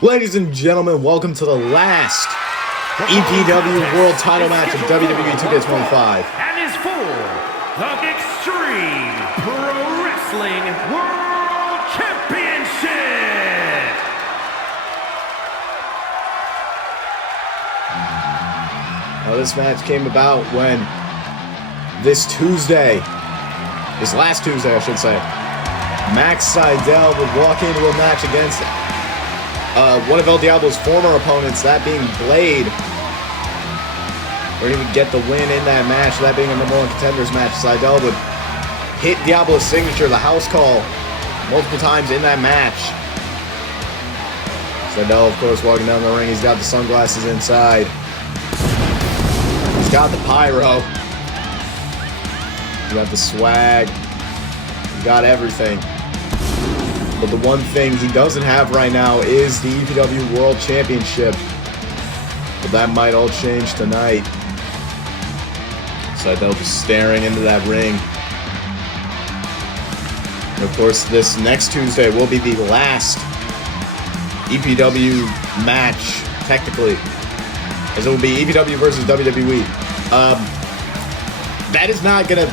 Ladies and gentlemen, welcome to the last EPW World Title match of WWE 2K25. And is for the Extreme Pro Wrestling World Championship. Now, this match came about when this last Tuesday, I should say, Max Sydel would walk into a match against one of El Diablo's former opponents, that being Blade, where he would get the win in that match, that being a number one contenders match. Sydel would hit Diablo's signature, the house call, multiple times in that match. Sydel, of course, walking down the ring. He's got the sunglasses inside. He's got the pyro. He's got the swag. He's got everything. But the one thing he doesn't have right now is the EPW World Championship. But that might all change tonight. Sydel just staring into that ring. And of course, this next Tuesday will be the last EPW match, technically, as it will be EPW versus WWE. That is not going to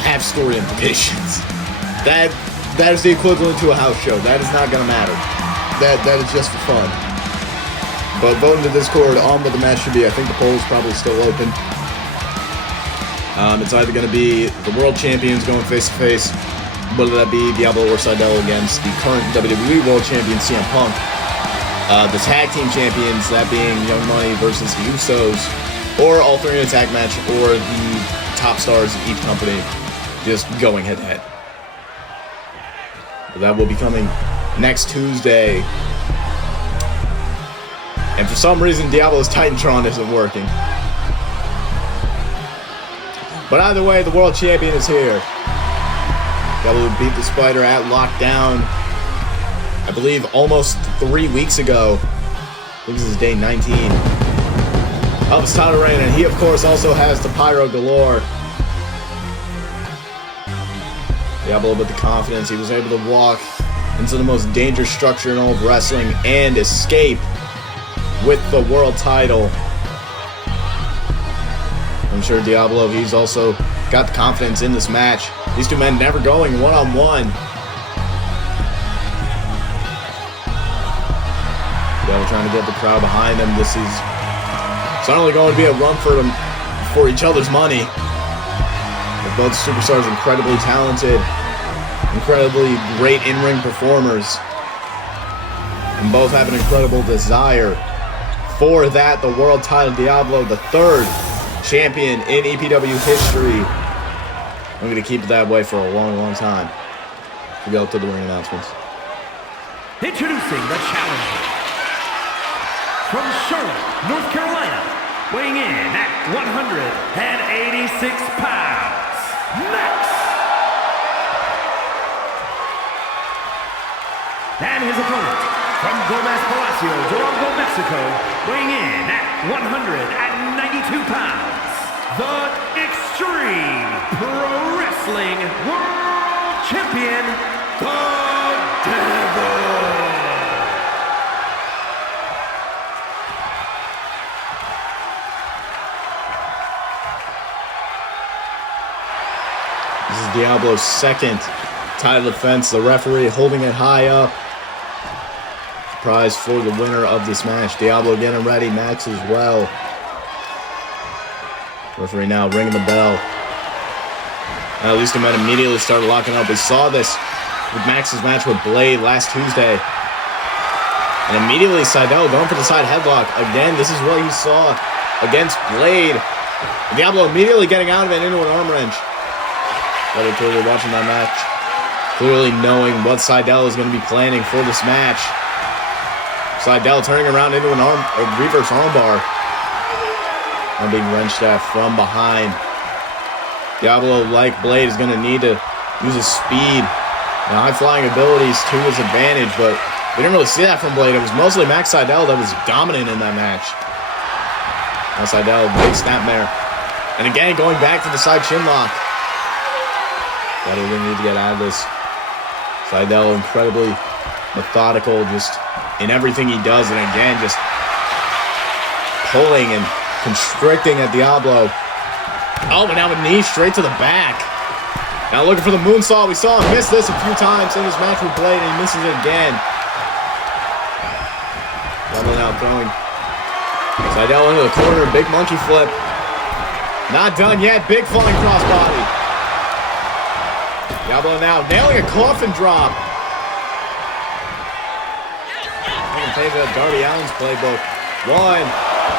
have story implications. That is the equivalent to a house show. That is not going to matter. That is just for fun. But vote in the Discord on what the match should be. I think the poll is probably still open. It's either going to be the world champions going face-to-face, whether that be Diablo or Sydel against the current WWE World Champion, CM Punk. The tag team champions, that being Young Money versus the Usos, or all three in a tag match, or the top stars of each company just going head-to-head. That will be coming next Tuesday. And for some reason, Diablo's Titantron isn't working. But either way, the world champion is here. Diablo beat the Spider at Lockdown, I believe, almost 3 weeks ago. I think this is day 19 of his title reign. And he, of course, also has the Pyro galore. Diablo with the confidence. He was able to walk into the most dangerous structure in all of wrestling and escape with the world title. I'm sure Diablo, he's also got the confidence in this match. These two men never going one-on-one. Diablo trying to get the crowd behind them. This is not only going to be a run for them for each other's money. Both superstars incredibly talented, incredibly great in-ring performers, and both have an incredible desire for that. The world title, Diablo, the third champion in EPW history. I'm going to keep it that way for a long, long time. We go to the ring announcements. Introducing the challenger from Charlotte, North Carolina, weighing in at 186 pounds. Max! And his opponent, from Gomez Palacio, Durango, Mexico, weighing in at 192 pounds, the Extreme Pro Wrestling World Champion, the Devil! This is Diablo's second title defense. The referee holding it high up. Prize for the winner of this match. Diablo getting ready. Max as well. Referee now ringing the bell. Now, at least the men immediately started locking up. We saw this with Max's match with Blade last Tuesday. And immediately Sydel going for the side headlock. Again, this is what you saw against Blade. Diablo immediately getting out of it into an arm wrench. Clearly watching that match, clearly knowing what Sydel is going to be planning for this match. Sydel turning around into a reverse armbar. Now being wrenched at from behind. Diablo, like Blade, is going to need to use his speed and high-flying abilities to his advantage, but we didn't really see that from Blade. It was mostly Max Sydel that was dominant in that match. Now Sydel, big snapmare. And again, going back to the side chin lock. But he didn't need to get out of this. Sydel incredibly methodical, just in everything he does. And again, just pulling and constricting at Diablo. Oh, but now a knee straight to the back. Now looking for the moonsault. We saw him miss this a few times in his match with Blade, and he misses it again. Diablo now throwing Sydel into the corner. Big monkey flip. Not done yet. Big flying crossbody. Diablo now nailing a coffin drop. You can take that Darby Allin's playbook. One.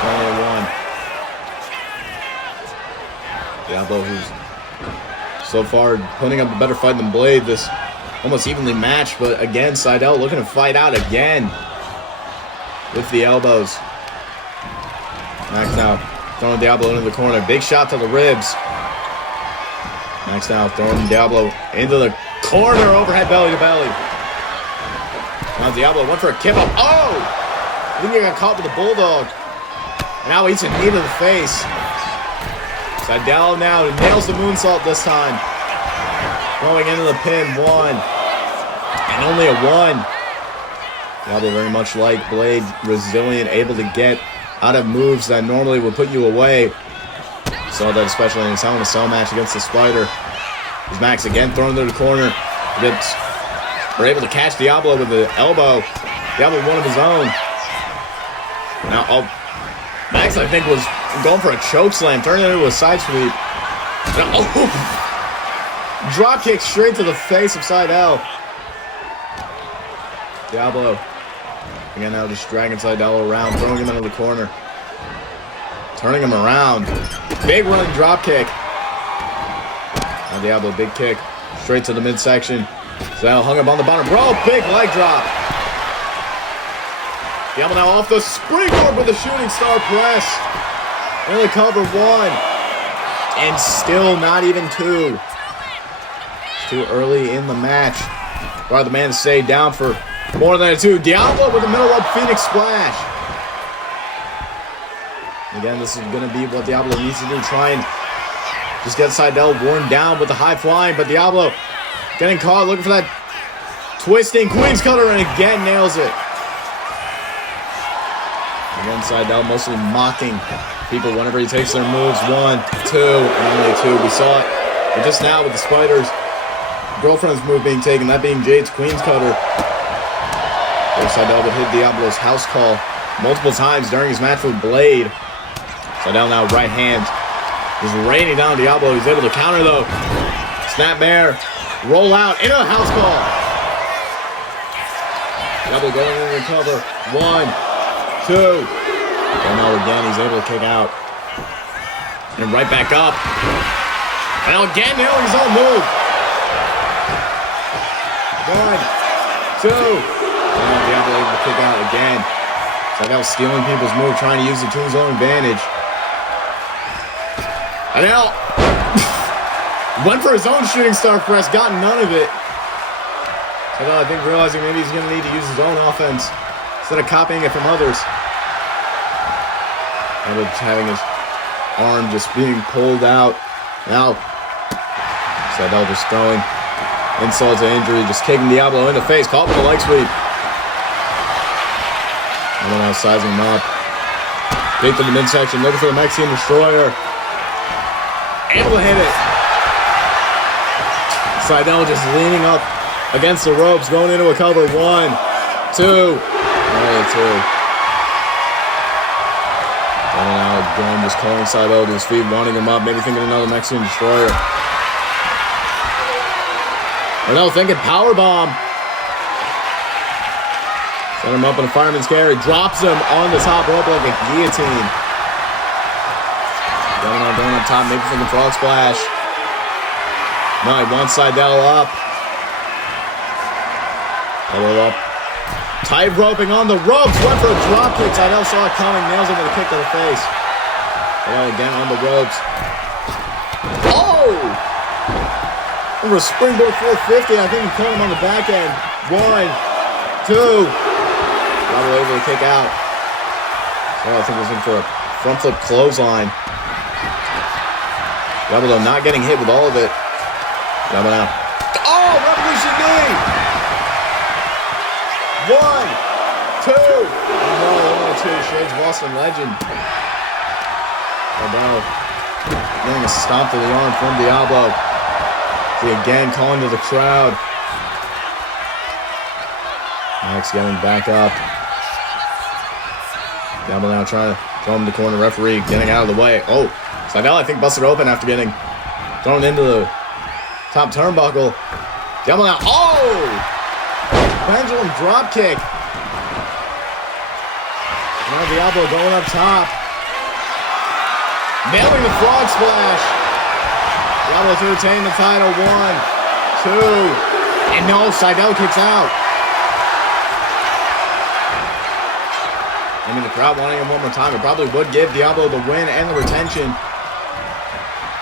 Only one. Diablo, who's so far putting up a better fight than Blade. This almost evenly matched, but again, Sydel looking to fight out again with the elbows. Max now throwing Diablo into the corner. Big shot to the ribs. Max now throwing Diablo into the corner. Overhead belly to belly. Now Diablo went for a kip up. Oh! I think he got caught with the bulldog. And now eats a knee to the face. Sydel now nails the moonsault this time. Going into the pin. One. And only a one. Diablo very much like Blade. Resilient. Able to get out of moves that normally would put you away. Saw that especially in his Hell in a Cell match against the Spider. As Max again thrown to the corner. We're able to catch Diablo with the elbow. Diablo one of his own. Now, Max, I think, was going for a choke slam, turning it into a side sweep. Now, drop kick straight to the face of Sydel. Diablo again now just dragging Sydel around, throwing him into the corner, turning him around. Big running drop kick. Now Diablo, big kick straight to the midsection. Sydel hung up on the bottom rope. Big leg drop. Diablo now off the springboard with a shooting star press. Only cover one. And still not even two. It's too early in the match. While the man stayed down for more than a two. Diablo with a middle rope Phoenix splash. Again, this is going to be what Diablo needs to do. Try and just get Sydel worn down with the high flying. But Diablo getting caught, looking for that twisting Queen's Cutter, and again nails it. Again, Sydel mostly mocking people whenever he takes their moves. One, two, and only two. We saw it just now with the Spider's girlfriend's move being taken, that being Jade's Queen's Cutter. Sydel would hit Diablo's house call multiple times during his match with Blade. Sydel now right hand is raining down Diablo. He's able to counter though. Snapmare, roll out into the house call. Diablo going in the cover. One, two. And now again he's able to kick out. And right back up. And now again nailing his own move. One, two. And Diablo able to kick out again. Sydel stealing people's move, trying to use it to his own advantage. And now went for his own shooting star press, got none of it. Sydel, I think, realizing maybe he's going to need to use his own offense instead of copying it from others. And with having his arm just being pulled out. Now Sydel just throwing insult to injury, just kicking Diablo in the face, caught with a leg sweep. And then now sizing him up. Kick to the midsection, looking for the Mexican Destroyer. Able to hit it. Sydel just leaning up against the ropes, going into a cover. One, two. Only two. And now again, just calling Sydel to his feet, wanting him up, maybe thinking another Mexican Destroyer. Or no, thinking powerbomb. Set him up in a fireman's carry. Drops him on the top rope like a guillotine. Going up top, maybe thinking frog splash. No, he wants Sydel up. Elbow up. Tight roping on the ropes. Went for a drop kick. Sydel saw it coming. Nails him with a kick to the face. Sydel again on the ropes. Oh! Over a springboard 450. I think he caught him on the back end. One, two. Diablo able to kick out. So I think he was in for a front flip clothesline. Diablo not getting hit with all of it. Diablo now. Oh, revolution knee! One, two. too. Shades of Austin legend. Sydel getting a stomp to the arm from Diablo. He again calling to the crowd. Max getting back up. Diablo now trying to throw him to the corner. Referee getting out of the way. Oh, Sydel I think busted open after getting thrown into the top turnbuckle. Diablo now. Oh! Pendulum drop kick. Now Diablo going up top. Nailing the frog splash. Diablo to retain the title. 1, 2. And no, Sydel kicks out. I mean, the crowd wanting him one more time. It probably would give Diablo the win and the retention.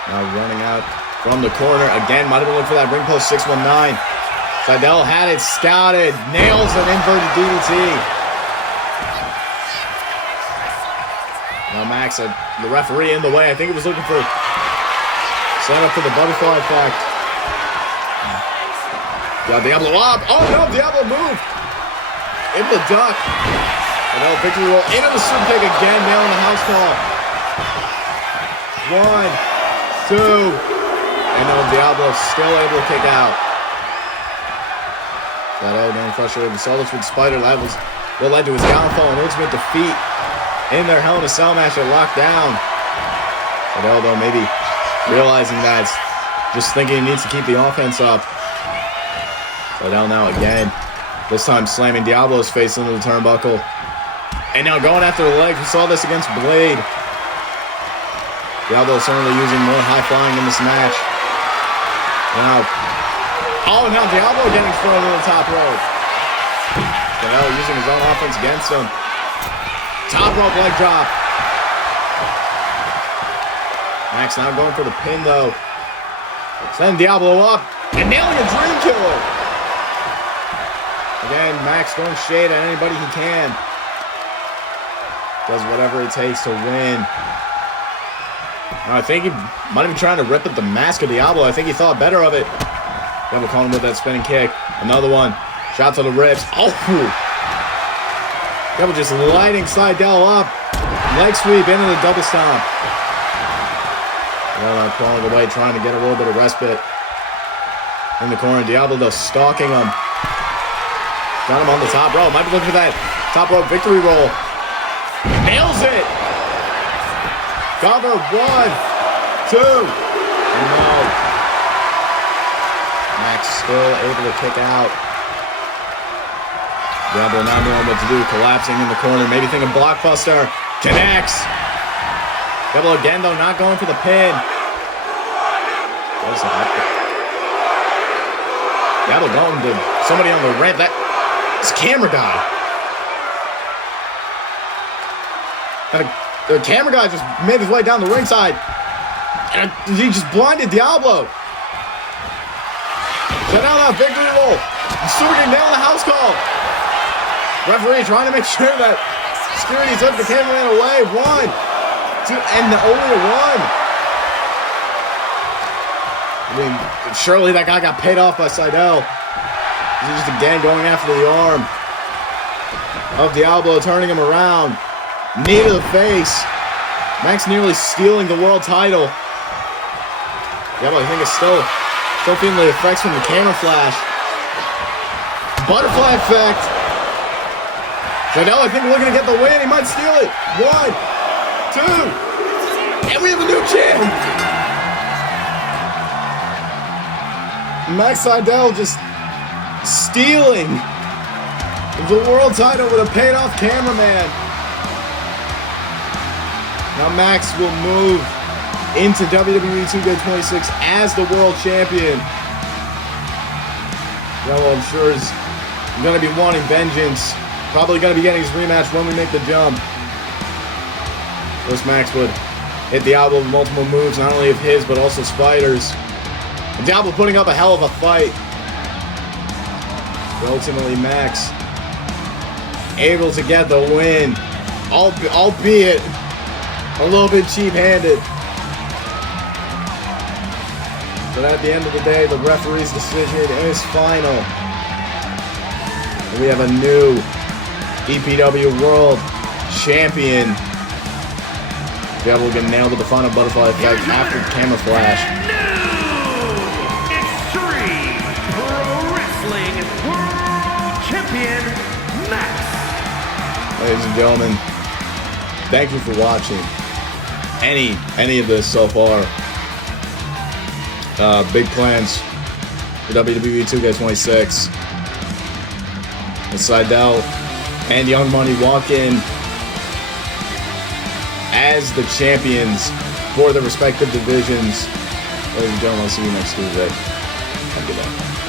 Now running out from the corner. Again, might have been looking for that ring post 619. Sydel had it scouted. Nails an inverted DDT. Now Max, the referee in the way. I think it was looking for set up for the butterfly effect. Got Diablo up. Oh no, Diablo moved. In the duck. Sydel victory roll into the super kick again, nailing the house call. 1, 2. And now Diablo still able to kick out. Sydel getting frustrated. We saw this with Spider. That was what led to his downfall and ultimate defeat in their Hell in a Cell match at Lockdown. Sydel, though, maybe realizing that, just thinking he needs to keep the offense up. Sydel now again, this time slamming Diablo's face into the turnbuckle. And now going after the legs. We saw this against Blade. Diablo certainly using more high flying in this match. Now, now Diablo getting thrown to the top rope. Sydel using his own offense against him. Top rope leg drop. Max now going for the pin though. Sending Diablo up and nailing a dream killer. Again, Max throwing shade at anybody he can. Does whatever it takes to win. Now, I think he might have been trying to rip at the mask of Diablo. I think he thought better of it. Diablo calling with that spinning kick. Another one. Shot to the ribs. Oh! Diablo just lighting Sydel up. Leg sweep into the double stomp. Diablo crawling away, trying to get a little bit of respite. In the corner, Diablo though stalking him. Got him on the top rope. Might be looking for that top rope victory roll. Nails it! Cover, 1, 2. And no. Max still able to kick out. Diablo not knowing what to do, collapsing in the corner, maybe thinking blockbuster. Connects. Diablo again though, not going for the pin. What is that? Diablo going to somebody on the ramp. This camera guy. The camera guy just made his way down the ringside. And he just blinded Diablo. So now that victory roll. Super kick nailed the house call. Referee trying to make sure that security took the cameraman away. 1, 2, and only a 1. I mean, surely that guy got paid off by Sydel. He's just again going after the arm of Diablo, turning him around. Knee to the face. Max nearly stealing the world title. Diablo, I think it's still feeling the effects from the camera flash. Butterfly effect. Sydel, I think, looking to get the win. He might steal it. 1, 2. And we have a new champ. Max Sydel just stealing the world title with a paid-off cameraman. Now Max will move into WWE 2K26 as the world champion. Diablo, I'm sure, is going to be wanting vengeance. Probably going to be getting his rematch when we make the jump. First, Max would hit Diablo with multiple moves, not only of his, but also Spider's. And Diablo putting up a hell of a fight. But ultimately, Max able to get the win, albeit a little bit cheap-handed. But at the end of the day, the referee's decision is final. And we have a new EPW World champion. Diablo getting nailed with the final butterfly effect after camouflage. Extreme Pro Wrestling World Champion Max. Ladies and gentlemen, thank you for watching any of this so far. Big plans for WWE 2K26. And Sydel and Young Money walk in as the champions for their respective divisions. Ladies and gentlemen, I'll see you next Tuesday. Have a good day.